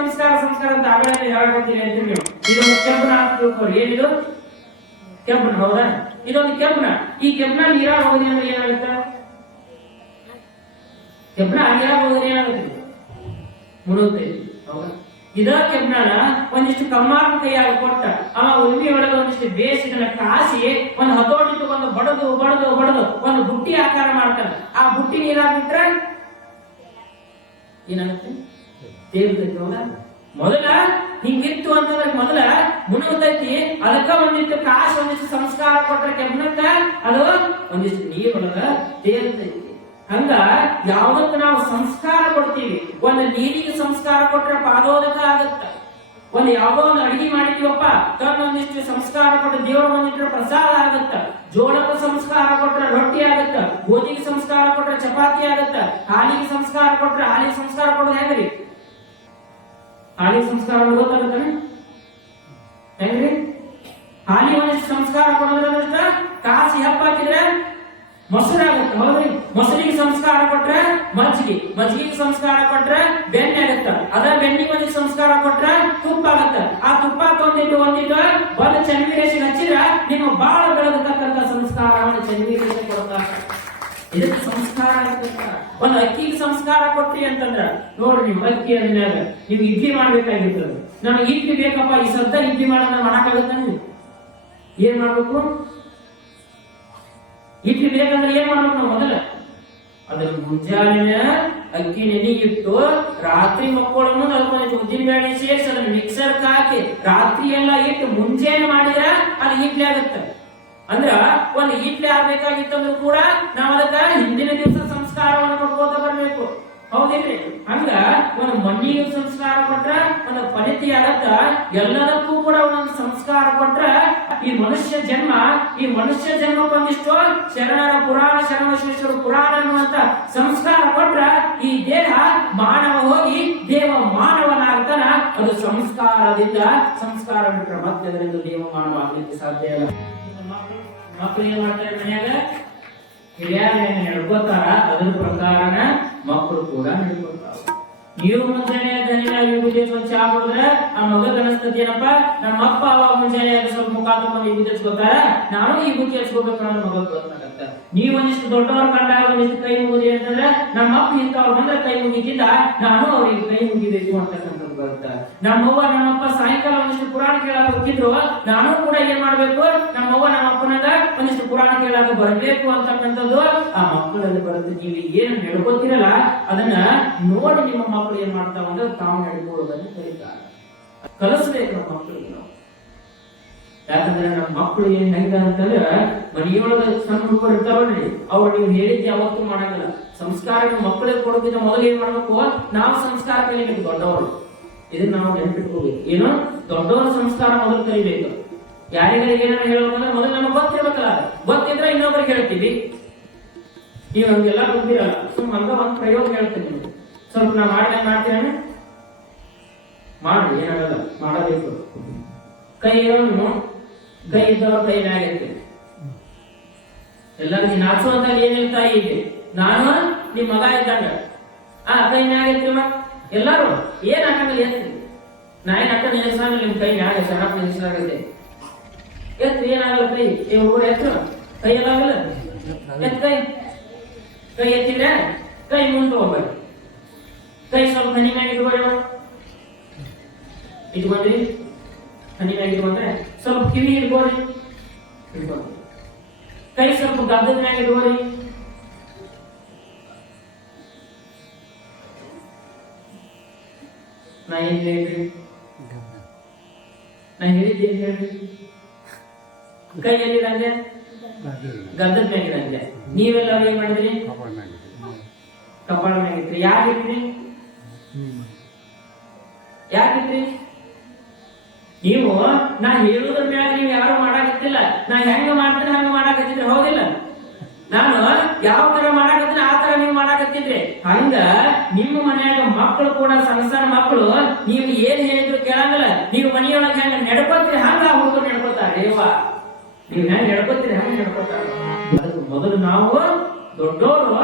ಸಂಸ್ಕಾರ ಸಂಸ್ಕಾರ ಅಂತ ಆಗಾಗ ಹೇಳಕತ್ತೀನಿ ಅಂತ ನೀವು ಇದೊಂದು ಕೆಂಪನ ಅಂತ ತಿಳ್ಕೊಳ್ಳಿ ಏನಿದು ಕೆಂಪನ ಹೌದಾ ಇದೊಂದು ಕೆಂಪನ ಈ ಕೆಂಪನ ನೀರಾಗ ಹೋದ್ರೆ ಅಂದ್ರೆ ಏನಾಗುತ್ತ ಕೆಂಪನ ನೀರಾಗ ಹೋದ್ರೆ ಏನಾಗುತ್ತೆ ಮುಳುಗುತ್ತೆ ಹೌದಾ ಇದ ಕೆಂಪನ ಒಂದಿಷ್ಟು ಕಮ್ಮಾರ ಕೈಯಾಗಿ ಕೊಟ್ಟ ಆ ಉಲ್ಮಿ ಒಳಗೆ ಒಂದಿಷ್ಟು ಬೇಸಿದನ ಕಾಸಿ ಒಂದು ಹತೋಟಿಟ್ಟು ಒಂದು ಬಡದು ಬಡದು ಬಡದು ಒಂದು ಬುಟ್ಟಿ ಆಕಾರ ಮಾಡ್ತಾನೆ ಆ ಬುಟ್ಟಿ ನೀರಾಗಿಟ್ರೆ ಏನಾಗುತ್ತೆ ದೇವ್ರ ಮೊದಲ ಹಿಂಗಿತ್ತು ಅಂತಂದ್ರೆ ಮೊದಲ ಮುನಗತೈತಿ ಅದಕ್ಕ ಒಂದಿಷ್ಟು ಕಾಸು ಒಂದಿಷ್ಟು ಸಂಸ್ಕಾರ ಕೊಟ್ರೆ ಕೆಮ್ಮನಕ್ಕ ಅದು ಒಂದಿಷ್ಟು ನೀರೊಳಗ ತೇಲ್ತೈತಿ ಹಂಗ ಯಾವ್ದಕ್ಕ ನಾವು ಸಂಸ್ಕಾರ ಕೊಡ್ತೀವಿ ಒಂದು ನೀರಿಗೆ ಸಂಸ್ಕಾರ ಕೊಟ್ರೆ ಪಾದೋದಕ ಆಗತ್ತ ಒಂದು ಯಾವ್ದೋ ಒಂದು ಅಡಿಗೆ ಮಾಡಿದೀವಪ್ಪ ಒಂದಿಷ್ಟು ಸಂಸ್ಕಾರ ಕೊಟ್ಟರೆ ದೇವರ ಒಂದಿಟ್ಟು ಪ್ರಸಾದ ಆಗತ್ತ ಜೋಳಕ್ಕೆ ಸಂಸ್ಕಾರ ಕೊಟ್ರೆ ರೊಟ್ಟಿ ಆಗತ್ತ ಗೋಧಿಗೆ ಸಂಸ್ಕಾರ ಕೊಟ್ರೆ ಚಪಾತಿ ಆಗತ್ತ ಹಾಲಿಗೆ ಸಂಸ್ಕಾರ ಕೊಟ್ರೆ ಹಾಲಿಗೆ ಸಂಸ್ಕಾರ ಕೊಡೋದು ಹೆಂಗ್ರಿ ಹಾಲಿ ಸಂಸ್ಕಾರಗಳು ಗೊತ್ತಾಗುತ್ತವೆ ಹೆಂಗ್ರಿ ಹಾಲಿ ಮನಸ್ಸು ಸಂಸ್ಕಾರ ಕೊಡೋದ್ರಂದ್ರೆ ಕಾಸಿ ಹೆಪ್ಪ ಹಾಕಿದ್ರೆ ಮೊಸರಾಗುತ್ತೆ ಹೌದ್ರಿ ಮೊಸರಿಗೆ ಸಂಸ್ಕಾರ ಕೊಟ್ರೆ ಮಜ್ಜಿಗೆ ಮಜ್ಜಿಗೆ ಸಂಸ್ಕಾರ ಕೊಟ್ರೆ ಬೆಣ್ಣೆ ಆಗುತ್ತೆ ಅದ ಬೆಣ್ಣೆ ಮಜ್ಜಿಗೆ ಸಂಸ್ಕಾರ ಕೊಟ್ರೆ ತುಪ್ಪ ಆಗುತ್ತೆ ಆ ತುಪ್ಪ ತಂದಿಟ್ಟು ಒಂದಿಟ್ಟು ನನಗೆ ಬೇಕಪ್ಪ ಈ ಸದ್ದ ಇಡ್ಲಿ ಮಾಡೋಣ ಮಾಡಕ್ಕಾಗತ್ತಾನೆ ಏನ್ ಮಾಡ್ಬೇಕು ಇಡ್ಲಿ ಬೇಕಂದ್ರೆ ಏನ್ ಮಾಡ್ಬೇಕು ನಾವು ಮೊದಲ ಅದ್ರ ಮುಂಜಾನೆ ಅಕ್ಕಿ ನೆನೆಗಿಟ್ಟು ರಾತ್ರಿ ಮಕ್ಕಳನ್ನು ಅಲ್ಪ ಉದ್ದಿನ ಬೇಳೆ ಸೇರಿಸಿ ಅದನ್ನ ಮಿಕ್ಸರ್ ಹಾಕಿ ರಾತ್ರಿ ಎಲ್ಲ ಇಟ್ಟು ಮುಂಜಾನೆ ಮಾಡಿದ್ರ ಅದು ಇಡ್ಲಿ ಆಗುತ್ತೆ ಅಂದ್ರ ಒಂದು ಇಡ್ಲಿ ಆಗ್ಬೇಕಾಗಿತ್ತಂದ್ರೂ ಕೂಡ ನಾವು ಅದಕ್ಕ ಹಿಂದಿನ ದಿವಸ ಹೌದೇನ್ರಿ ಅಂದ್ರ ಒಂದು ಮಣ್ಣಿಗೆ ಸಂಸ್ಕಾರ ಕೊಟ್ರ ಒಂದು ಫಲಿತಿ ಆಗತ್ತ ಎಲ್ಲದಕ್ಕೂ ಕೂಡ ಒಂದೊಂದು ಸಂಸ್ಕಾರ ಕೊಟ್ರ ಈ ಮನುಷ್ಯ ಜನ್ಮ ಈ ಮನುಷ್ಯ ಜನ್ಮ ಜನ್ಮಕ್ಕೊಂದಿಷ್ಟು ಶರಣರ ಪುರಾಣ ಶರಣೇಶ್ವರ ಪುರಾಣ ಅನ್ನುವಂತ ಸಂಸ್ಕಾರ ಕೊಟ್ರ ಈ ದೇಹ ಮಾನವ ಹೋಗಿ ದೇವ ಮಾನವನಾಗ್ತಾನ ಅದು ಸಂಸ್ಕಾರದಿಂದ ಸಂಸ್ಕಾರ ಬಿಟ್ರೆ ಮತ್ತೆ ಅದರಿಂದ ದೇವ ಮಾನವ ಆಗ್ಲಿಕ್ಕೆ ಸಾಧ್ಯ ಇಲ್ಲ ಮಕ್ಕಳು ಏನ್ ಮಾಡ್ತಾರೆ ಮನೆಯಾಗ ಹಿರಿಯರು ಏನು ಹೇಳ್ಕೊತಾರ ಅದ್ರ ಪ್ರಕಾರನ ಮಕ್ಕಳು ಕೂಡ ಹೇಳ್ಕೊತಾರ ನೀವು ಮುಂಜಾನೆ ದನಿನ ವಿಭೂತಿ ಚಹಾ ಕುಡಿದ್ರೆ ಆ ಮಗ ಅನಿಸ್ತದೇನಪ್ಪ ನಮ್ಮ ಅಪ್ಪ ಅವಾಗ ಮುಂಜಾನೆ ಸ್ವಲ್ಪ ಮುಖ ತಗೊಂಡು ಈ ಬುದ್ಧಿ ಹಚ್ಕೋತಾರ ನಾನು ಈ ಬುದ್ಧಿ ಹಚ್ಕೋಬೇಕು ಅನ್ನೋದು ಮಗ ಗೊತ್ತಾಗತ್ತ ನೀವು ಒಂದಿಷ್ಟು ದೊಡ್ಡವ್ರ ಕಂಡಾಗ ಒಂದಿಷ್ಟು ಕೈ ಮುಗಿದ್ರಿ ಅಂತಂದ್ರೆ ನಮ್ಮ ಅಪ್ಪ ಇಂಥವ್ರು ಬಂದ್ರೆ ಕೈ ಮುಗಿತಿದ್ದ ನಾನು ಅವ್ರಿಗೆ ಕೈ ಮುಗಿಬೇಕು ಅಂತಕ್ಕಂಥದ್ದು ಬರುತ್ತೆ ನಮ್ಮವ್ವ ನಮ್ಮಪ್ಪ ಸಾಯಂಕಾಲ ಹುಟ್ಟಿದ್ರು ನಾನು ಕೂಡ ಏನ್ ಮಾಡ್ಬೇಕು ನಮ್ಮವ್ವ ನಮ್ಮ ಅಪ್ಪನಾಗ ಒಂದಿಷ್ಟು ಪುರಾಣ ಕೇಳಾಗ ಬರಬೇಕು ಅಂತಕ್ಕಂಥದ್ದು ಆ ಮಕ್ಕಳಲ್ಲಿ ಬರುತ್ತೆ ನೀವು ಏನು ನಡ್ಕೋತಿರಲ್ಲ ಅದನ್ನ ನೋಡಿ ನಿಮ್ಮ ಮಕ್ಕಳು ಏನ್ ಮಾಡ್ತಾವ ಅಂದ್ರೆ ತಾವು ನಡ್ಕೊಳ್ಳೋದನ್ನು ಕಲಿತಾರೆ ಕಲಿಸ್ಬೇಕು ನಮ್ಮ ಮಕ್ಕಳಿಗೆ ಯಾಕಂದ್ರೆ ನಮ್ಮ ಮಕ್ಕಳು ಏನ್ ಹೆಂಗ ಅಂತಂದ್ರೆ ಮನೆಯೊಳಗ ಸಣ್ಣ ಹುಡುಗರು ಇರ್ತಾವಲ್ರಿ ಅವ್ರು ನೀವು ಹೇಳಿದ್ದೆ ಯಾವತ್ತೂ ಮಾಡಂಗಿಲ್ಲ ಸಂಸ್ಕಾರ ಮಕ್ಕಳಿಗೆ ಕೊಡೋದಿನ ಮೊದಲು ಏನ್ ಮಾಡ್ಬೇಕು ನಾವು ಸಂಸ್ಕಾರ ಕಲಿಬೇಕು ದೊಡ್ಡವರು ಇದನ್ನ ನಾವು ನೆನಪಿಟ್ಕೋಬೇಕು ಏನೋ ದೊಡ್ಡವರ ಸಂಸ್ಕಾರ ಮೊದಲು ಕಲಿಬೇಕು ಯಾರಿಗಾರಿಗೆ ಏನಾರ ಅಂದ್ರೆ ಮೊದಲು ನಮಗೆ ಗೊತ್ತಿರ್ಬೇಕಲ್ಲ ಗೊತ್ತಿದ್ರೆ ಇನ್ನೊಬ್ಬರಿಗೆ ಹೇಳ್ತೀವಿ ನೀವು ನಮ್ಗೆಲ್ಲ ಗೊತ್ತಿರಲ್ಲ ಸುಮ್ ಹಂಗ ಒಂದ್ ಪ್ರಯೋಗ ಹೇಳ್ತೀನಿ ನಿಮ್ಗೆ ಸ್ವಲ್ಪ ನಾ ಮಾಡ್ದೆ ಮಾಡ್ತೀನಿ ಮಾಡ್ರಿ ಏನಾಗಲ್ಲ ಮಾಡಬೇಕು ಕೈಯನ್ನು ಕೈ ಇದ್ದವ್ರ ಕೈನಾಗ ಎಲ್ಲ ನೀನ್ ನಾಚು ಅಂತ ಏನಿಲ್ಲ ತಾಯಿ ಇದೆ ನಾನು ನಿಮ್ ಮಗ ಇದ್ದಾಗ ಆ ಕೈ ಇರ್ತೀವ ಎಲ್ಲಾರು ಏನ್ ಹಾಕಂಗಿಲ್ಲ ಎತ್ತಿ ನಾ ಏನ್ ಹಾಕಂದ್ ಎದುರಿಸಂಗಿಲ್ಲ ನಿಮ್ ಕೈ ಯಾಕೆ ಶರಾಪ್ ನಿಲ್ಲಿಸಲಾಗೈತೆ ಎತ್ತು ಏನಾಗಲ್ಲ ಕೈ ಏ ಹುಡುಗರು ಎತ್ತು ಕೈ ಎಲ್ಲಾಗಲ್ಲ ಎತ್ ಕೈ ಕೈ ಎತ್ತಿದ್ರೆ ಕೈ ಮುಂದೆ ಹೋಗ್ಬೇಕು ಕೈ ಸ್ವಲ್ಪ ಹನಿ ಮ್ಯಾಗ ಇಟ್ಕೊಳ್ಳ ಇಟ್ಕೊಂಡ್ರಿ ಹನಿ ಮ್ಯಾಗ ಇಟ್ಕೊಂಡ್ರೆ ಸ್ವಲ್ಪ ಕಿವಿ ಇಟ್ಕೊಳ್ಳಿ ಇಟ್ಕೊಂಡ್ರಿ ಕೈ ಸ್ವಲ್ಪ ಗದ್ದದ ಮ್ಯಾಗ ಇಟ್ಕೊಳ್ಳಿ ಏನು ಹೇಳ್ರಿ ನಾ ಹೇಳಿದ್ದೇನು ಹೇಳ್ರಿ ಕೈ ಎಲ್ಲಿರಂದೆ ಗದ್ದದ ಮ್ಯಾಗಿರಂದೆ ನೀವೆಲ್ಲ ಏನ್ ಮಾಡಿದ್ರಿ ಕಪಾಳ ಮ್ಯಾಗಿತ್ರಿ ಯಾಕಿಟ್ರಿ ಯಾಕಿಟ್ರಿ ನೀವು ನಾ ಹೇಳುದ್ರ ಮ್ಯಾಗ ನೀವು ಯಾರು ಮಾಡಾಕತ್ತಿಲ್ಲ ನಾ ಹೆಂಗ ಮಾಡ್ತೀನಿ ಹಂಗ ಮಾಡಾಕತ್ತಿದ್ರೆ ಹೋಗಿಲ್ಲ ನಾನು ಯಾವ ತರ ಮಾಡಾಕ ಹಂಗ ನಿಮ್ಮ ಮನೆಯಾಗ ಮಕ್ಕಳು ಕೂಡ ಸಣ್ಣ ಸಣ್ಣ ಮಕ್ಕಳು ನೀವು ಏನ್ ಹೇಳಿದ್ರು ಕೇಳಂಗಲ್ಲ ನೀವು ಮನೆಯೊಳಗೆ ಹೆಂಗ ನಡ್ಕೋತೀರಿ ಹಂಗ ಹುಡುಗರು ನಡ್ಕೋತಾರ ದೇವ ನೀವು ಹೆಂಗ ನಡ್ಕೋತೀರಿ ಹಂಗ ನಡ್ಕೋತಾರ ಮೊದಲು ನಾವು ದೊಡ್ಡೋರು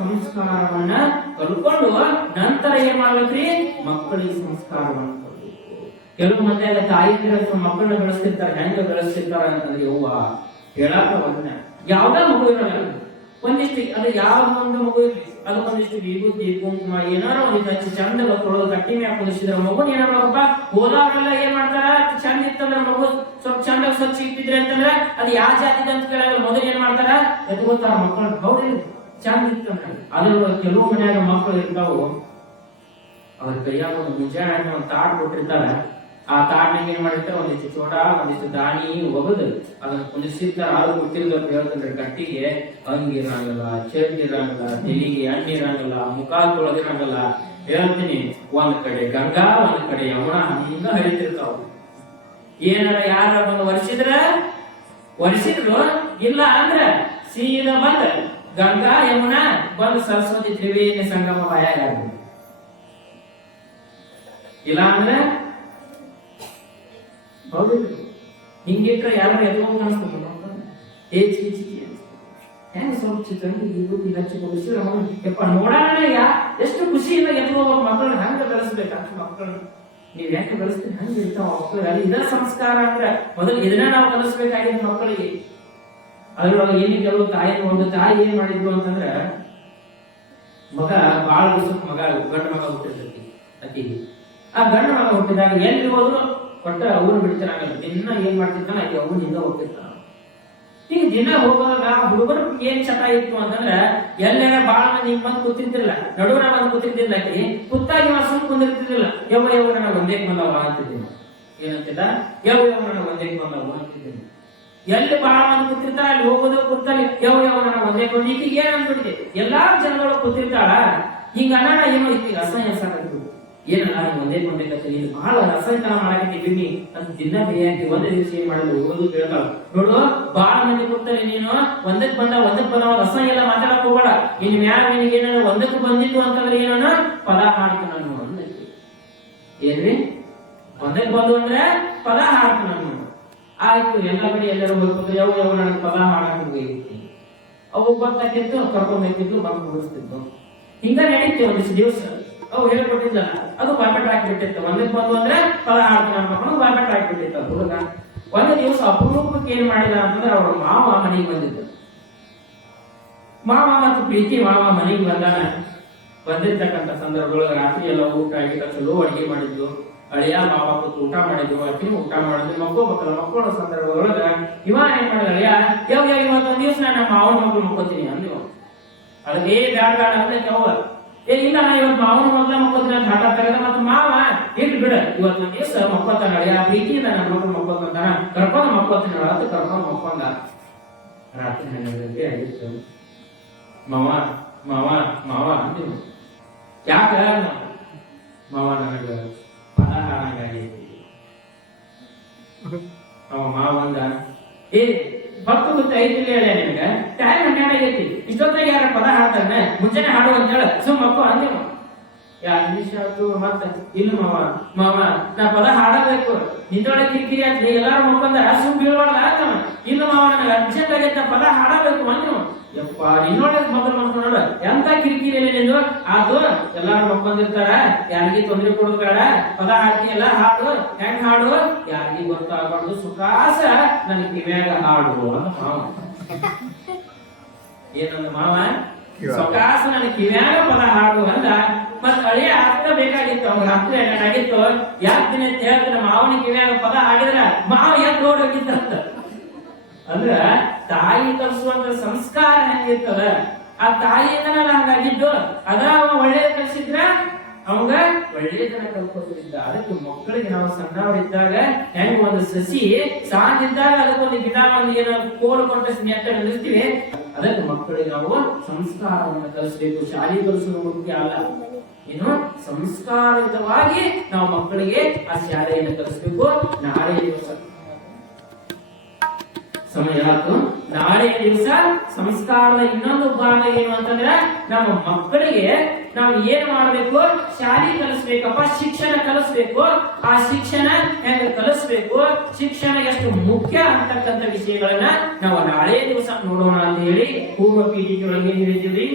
ಸಂಸ್ಕಾರವನ್ನ ಕಲ್ಕೊಂಡು ನಂತರ ಏನ್ ಮಾಡ್ಬೇಕ್ರಿ ಮಕ್ಕಳಿಗೆ ಸಂಸ್ಕಾರವನ್ನು ಕೆಲವು ಮಂದಿ ಎಲ್ಲ ತಾಯಿ ಮಕ್ಕಳನ್ನ ಬೆಳೆಸ್ತಿರ್ತಾರೆ ಹೆಂಗ ಬೆಳೆಸ್ತಿರ್ತಾರ ಅಂತಂದ್ರೆ ಯವ್ವ ಹೇಳಾಕ ಒಂದ ಯಾವ್ದ ಮಗು ಇರಲ್ಲ ಒಂದಿಷ್ಟು ಅದು ಯಾವ ಒಂದು ಮಗು ಇರಲಿ ಅದಕ್ಕೊಂದಿಷ್ಟು ವಿಭೂತಿ ಕುಂಕುಮ ಏನಾರ ಒಂದು ಹಚ್ಚಿ ಚಂದ ಕೊಡೋದು ಕಟ್ಟಿ ಮ್ಯಾಕ್ ಕುದಿಸಿದ್ರ ಮಗು ಏನಾಗಪ್ಪ ಓಲಾವ್ರೆಲ್ಲ ಏನ್ ಮಾಡ್ತಾರ ಚಂದ ಇತ್ತಂದ್ರ ಮಗು ಸ್ವಲ್ಪ ಚಂದ ಸ್ವಚ್ಛ ಇಟ್ಟಿದ್ರೆ ಅಂತಂದ್ರೆ ಅದು ಯಾವ ಜಾತಿ ಅಂತ ಕೇಳಲ್ಲ ಮೊದಲು ಏನ್ ಮಾಡ್ತಾರ ಎತ್ಕೋತಾರ ಮಕ್ಕಳು ಹೌದ್ರಿ ಚಂದ ಇತ್ತಂದ್ರ ಅದ್ರ ಕೆಲವು ಮನ್ಯಾಗ ಮಕ್ಕಳು ಇರ್ತಾವ ಅವ್ರ ಕೈಯಾಗ ಒಂದು ಮುಂಜಾನೆ ಒಂದು ತಾಟ್ ಕೊಟ್ಟಿರ್ತಾರ ಆ ತಾಡ್ನಾಗ ಏನ್ ಮಾಡಿರ್ತಾರೆ ಒಂದಿಷ್ಟು ಚೋಟ ಒಂದಿಷ್ಟು ದಾಣಿ ಒಗದು ಅದನ್ನ ಕುದಿಸಿದ ಯಾರು ಅಂತ ಹೇಳ್ತಂದ್ರೆ ಕಟ್ಟಿಗೆ ಹಂಗಿರಂಗಲ್ಲ ಚರ್ಗಿರಂಗಲ್ಲ ತೆಲಿಗೆ ಹಣ್ಣಿರಂಗಲ್ಲ ಮುಖಾಲ್ ತೊಳೆದಿರಂಗಲ್ಲ ಹೇಳ್ತೀನಿ ಒಂದ್ ಕಡೆ ಗಂಗಾ ಒಂದ್ ಕಡೆ ಯಮುನ ಹಂಗ ಹರಿತಿರ್ತಾವ ಏನಾರ ಯಾರ ಬಂದು ಒರೆಸಿದ್ರ ಒರೆಸಿದ್ರು ಇಲ್ಲ ಅಂದ್ರ ಸಿಹಿನ ಬಂದ ಗಂಗಾ ಯಮುನ ಬಂದು ಸರಸ್ವತಿ ತ್ರಿವೇಣಿ ಸಂಗಮ ಬಾಯಾಗ ಇಲ್ಲ ಅಂದ್ರೆ ಹೌದು ಹಿಂಗಿಟ್ರೆ ಯಾರೋ ಎತ್ಕೊಂಡು ಕಾಣಿಸ್ತಾರಲ್ಲ ಏಜ್ ಈಚಿಗೆ ಹೆಂಗ್ ಸ್ವಲ್ಪ ಚಿತ್ರಾಂಗಿ ಇವು ಯಪ್ಪ ನೋಡೋಣ ಯಾ ಎಷ್ಟು ಖುಷಿಯಿಂದ ಎತ್ಕೋಬೇಕು ಮಕ್ಕಳನ್ನ ಹೆಂಗೆ ಬೆಳೆಸ್ಬೇಕು ಅಂತ ಮಕ್ಕಳನ್ನ ನೀವು ಯಾಕೆ ಬೆಳೆಸ್ತೀರಿ ಹಂಗೆ ಇರ್ತಾವ ಮಕ್ಕಳು ಅಲ್ಲಿ ಇದರ ಸಂಸ್ಕಾರ ಅಂದ್ರೆ ಮೊದಲು ಇದನ್ನ ನಾವು ಕಲಿಸ್ಬೇಕಾಗಿದೆ ಮಕ್ಕಳಿಗೆ ಅದ್ರೊಳಗೆ ಏನು ಕೆಲವು ತಾಯಿ ಒಂದು ತಾಯಿ ಏನ್ ಮಾಡಿದ್ರು ಅಂತಂದ್ರೆ ಮಗ ಬಾಳ ದಿವಸಕ್ಕೆ ಮಗ ಗಂಡ ಮಗ ಹುಟ್ಟಿರ್ತೈತಿ ಅಕ್ಕಿ ಆ ಗಂಡ ಮಗ ಹುಟ್ಟಿದಾಗ ಎಲ್ಲಿ ಹೋದ್ರು ಒಟ್ಟ ಅವನು ಬಿಡ್ತಾರಲ್ಲ ದಿನ ಏನ್ ಮಾಡ್ತಿರ್ತಾನ ಅಲ್ಲಿ ಅವನು ಹಿಂದೆ ಹೋಗ್ತಿರ್ತಾನ ಈಗ ದಿನ ಹೋಗೋದಾಗ ಹುಡುಗರ ಏನ್ ಚಟ ಇತ್ತು ಅಂತಂದ್ರೆ ಎಲ್ಲೆಲ್ಲ ಬಾಳ ನಿಮ್ ಬಂದ್ ಕೂತಿದ್ದಿಲ್ಲ ನಡುವಿನ ಬಂದ್ ಕೂತಿದ್ದಿಲ್ಲ ಅಲ್ಲಿ ಕುತ್ತಾಗಿ ವಾಸ ಕುಂದಿರ್ತಿದ್ದಿಲ್ಲ ಯಾವ ಯಾವ ನನ್ನ ಒಂದೇ ಬಂದವ ಅಂತಿದ್ದೀನಿ ಏನಂತಿಲ್ಲ ಯಾವ ಯಾವ ನನ್ನ ಒಂದೇ ಬಂದವ ಅಂತಿದ್ದೀನಿ ಎಲ್ಲಿ ಬಾಳ ಮಂದಿ ಕೂತಿರ್ತಾರ ಅಲ್ಲಿ ಹೋಗೋದು ಕೂತಲ್ಲಿ ಯಾವ ಯಾವ ನನ್ನ ಒಂದೇ ಬಂದ ಈಗ ಏನ್ ಅಂದ್ಬಿಟ್ಟಿದೆ ಎಲ್ಲಾ ಜನಗಳು ಕೂತಿರ್ತಾಳ ಹಿಂಗ ಅನ್ನ ಏನೋ ಇತ್ತು ಅಸಹ್ಯ ಸಾಕಾಗ್ತದೆ ಏನ ಒಂದೇ ಒಂದೇ ಕಥೆ ಬಹಳ ರಸಾಯನ ಮಾಡಕ್ಕೆ ಬಿಮ್ಮಿ ಅಂತ ದಿನ ಬೇಯಾಕಿ ಒಂದೇ ದಿವಸ ಏನ್ ಮಾಡೋದು ಹೋಗೋದು ಕೇಳ್ತಾಳ ನೋಡು ಬಾಳ ಮಂದಿ ಕೊಡ್ತಾರೆ ನೀನು ಒಂದಕ್ಕೆ ಬಂದ ಒಂದಕ್ಕೆ ಬಂದ ರಸ ಎಲ್ಲ ಮಾತಾಡಕ್ ಹೋಗೋಣ ನಿನ್ ಮ್ಯಾಲ ನಿನಗೆ ಏನಾರ ಒಂದಕ್ಕೆ ಬಂದಿದ್ದು ಅಂತಂದ್ರೆ ಏನೋ ಪದ ನಾನು ನೋಡು ಏನ್ರಿ ಒಂದಕ್ಕೆ ಬಂದು ಅಂದ್ರೆ ಪದ ಹಾಡ್ತಾನ ನಾನು ಆಯ್ತು ಎಲ್ಲ ಕಡೆ ಎಲ್ಲರೂ ಬರ್ಬೋದು ಯಾವ ಯಾವ ನನಗೆ ಪದ ಹಾಡಕ್ ಹೋಗಿರ್ತೀನಿ ಅವು ಗೊತ್ತಾಗಿತ್ತು ಕರ್ಕೊಂಡ್ ಹೋಗ್ತಿದ್ದು ಬಂದು ಹೋಗಿಸ್ತಿದ್ದು ಹಿಂಗ ನಡೀತಿ ಒಂದಿಷ್ಟು ದಿವಸ ಅವು ಹೇಳ್ಬಿಟ್ಟಿದ್ದಲ್ಲ ಅದು ಬಾಯ್ಪೆಟ್ ಹಾಕಿಬಿಟ್ಟಿತ್ತು ಒಂದಕ್ಕೆ ಬಂದು ಅಂದ್ರೆ ತಳ ಹಾಡ್ತೀನಿ ಅನ್ಕೊಂಡು ಬಾಯ್ಪೆಟ್ ಹಾಕಿಬಿಟ್ಟಿತ್ತು ಹುಡುಗ ಒಂದು ದಿವಸ ಅಪರೂಪಕ್ಕೆ ಏನ್ ಮಾಡಿದ ಅಂತಂದ್ರೆ ಅವ್ರ ಮಾವ ಮನೆಗೆ ಬಂದಿದ್ದು ಮಾವ ಮತ್ತು ಪ್ರೀತಿ ಮಾವ ಮನೆಗೆ ಬಂದಾನ ಬಂದಿರ್ತಕ್ಕಂಥ ಸಂದರ್ಭದೊಳಗೆ ರಾತ್ರಿ ಎಲ್ಲ ಊಟ ಆಗಿಟ್ಟ ಚಲೋ ಅಡಿಗೆ ಮಾಡಿದ್ದು ಅಳಿಯ ಮಾವ ಕೂತು ಊಟ ಮಾಡಿದ್ದು ಅಕ್ಕಿ ಊಟ ಮಾಡಿದ್ವಿ ಮಕ್ಕಳು ಮಕ್ಕಳ ಸಂದರ್ಭದೊಳಗ ಇವ ಏನ್ ಮಾಡಿದ ಅಳಿಯ ಯಾವ ಯಾವ ಇವತ್ತೊಂದ್ ದಿವಸ ನಾನು ಮಾವನ ಮಕ್ಕಳು ಮಕ್ಕೋತೀನಿ ಅಂದ್ವಿ ಅದಕ್ಕೆ ಬ್ಯಾಡ ಬೇಡ ಅಂದ್ರೆ ಯಾವ ಏ ಇಲ್ಲ ಇವತ್ತು ಮಾವನ ಮೊದಲ ಮಕ್ಕೋತಿನ ಅಂತ ಮಾವ ಇಟ್ ಬಿಡ ಇವತ್ತು ನಮ್ಗೆ ಆ ಪ್ರೀತಿಯಿಂದ ನನ್ನ ಮಕ್ಕಳು ಕರ್ಕೊಂಡು ಮಕ್ಕೋತಿನ ರಾತ್ರಿ ಆಗಿತ್ತು ಮಾವ ಮಾವ ಮಾವ ಯಾಕ ಮಾವ ನನಗ ಪದ ಮಾವ ಅವ ಮಾವಂದ ಏ ಭಕ್ತ ಗೊತ್ತಾಯ್ತಿಲ್ಲ ಹೇಳ ಇಷ್ಟೊತ್ತಿಗೆ ಯಾರ ಪದ ಹಾಡ್ತಾನೆ ಮುಂಚೆನೆ ಹಾಡು ಅಂತ ಹೇಳ ಸುಮ್ಮಪ್ಪ ಅಂದೆ ಯಾ ಇಂಗ್ಲಿಷ್ ಆಯ್ತು ಮತ್ತ ಇಲ್ಲ ಮಾವ ಮಾವ ನಾ ಪದ ಹಾಡಬೇಕು ನಿಂತೊಡೆ ಕಿರಿಕಿರಿ ಅಂತ ಎಲ್ಲಾರು ಮಕ್ಕಂದ ಸುಮ್ ಬೀಳ್ಬಾರ್ದು ಆತವ ಇಲ್ಲ ಮಾವ ನನಗೆ ಅರ್ಜೆಂಟ್ ಆಗೈತೆ ಪದ ಹಾಡಬೇಕು ಅಂದ್ರು ಯಪ್ಪ ನಿನ್ನೊಡೆ ಮೊದಲು ಮಾಡ್ಕೊಂಡ ಎಂತ ಕಿರಿಕಿರಿ ನಿಂದು ಆತು ಎಲ್ಲಾರು ಮಕ್ಕಂದಿರ್ತಾರ ಯಾರಿಗೆ ತೊಂದರೆ ಕೊಡ್ಬೇಡ ಪದ ಹಾಡ್ತಿ ಎಲ್ಲ ಹಾಡು ಹೆಂಗ್ ಹಾಡು ಯಾರಿಗೆ ಗೊತ್ತಾಗ್ಬಾರ್ದು ಸುಖಾಸ ನನಗೆ ಕಿವಿಯಾಗ ಹಾಡು ಅಂತ ಮಾವ ಏನಂದ ಮಾವ ಸೊಕಾಸ ನನ್ನ ಕಿವ್ಯಾಗ ಪದ ಹಾಡು ಅಂದ ಮತ್ ಹಳೆ ಅರ್ಥ ಬೇಕಾಗಿತ್ತು ಅವ್ರ ಹತ್ರ ಏನಾಗಿತ್ತು ಯಾಕೆ ದಿನ ಹೇಳ್ತಾರೆ ಮಾವನ ಕಿವ್ಯಾಗ ಪದ ಆಗಿದ್ರ ಮಾವ ಯಾಕೆ ಓಡೋಗಿತ್ತಂತ ಅಂದ್ರ ತಾಯಿ ಕಲಿಸುವಂತ ಸಂಸ್ಕಾರ ಹೆಂಗಿರ್ತದ ಆ ತಾಯಿಯಿಂದ ಹಂಗಾಗಿದ್ದು ಅದ ಅವ ಒಳ್ಳೆ ಕಲಿಸಿದ್ರ ಅವಂಗ ಒಳ್ಳೆದನ ಕಲ್ಕೊಂಡಿದ್ದ ಅದಕ್ಕೆ ಮಕ್ಕಳಿಗೆ ನಾವು ಸಣ್ಣವರಿದ್ದಾಗ ಹೆಂಗ ಒಂದು ಸಸಿ ಸಾಗಿದ್ದಾಗ ಅದಕ್ಕೊಂದು ಗಿಡ ಒಂದು ಏನೋ ಕೋಲ್ ಕೊಟ್ಟ ಸ್ನೇಹಿತ ನಿಲ್ತೀವಿ ಅದಕ್ಕೆ ಮಕ್ಕಳಿಗೆ ನಾವು ಸಂಸ್ಕಾರವನ್ನು ಕಲಿಸಬೇಕು ಶಾಲೆ ಕಲಿಸುವ ಮುಖ್ಯ ಅಲ್ಲ ಏನು ಸಂಸ್ಕಾರಯುತವಾಗಿ ನಾವು ಮಕ್ಕಳಿಗೆ ಆ ಶಾಲೆಯನ್ನು ಕಲಿಸಬೇಕು ನಾಳೆ ದಿವಸ ಸಮಯ ಆಯ್ತು ನಾಳೆ ದಿವಸ ಸಂಸ್ಕಾರದ ಇನ್ನೊಂದು ಭಾಗ ಏನು ಅಂತಂದ್ರೆ ನಮ್ಮ ಮಕ್ಕಳಿಗೆ ನಾವು ಏನ್ ಮಾಡ್ಬೇಕು ಶಾಲೆ ಕಲಿಸ್ಬೇಕಪ್ಪ ಶಿಕ್ಷಣ ಕಲಿಸ್ಬೇಕು ಆ ಶಿಕ್ಷಣ ಹೆಂಗ ಕಲಿಸ್ಬೇಕು ಶಿಕ್ಷಣ ಎಷ್ಟು ಮುಖ್ಯ ಅಂತಕ್ಕಂಥ ವಿಷಯಗಳನ್ನ ನಾವು ನಾಳೆ ದಿವಸ ನೋಡೋಣ ಅಂತ ಹೇಳಿ ಪೂರ್ವ ಒಳಗೆ ಹೇಳಿದ್ದೀವಿ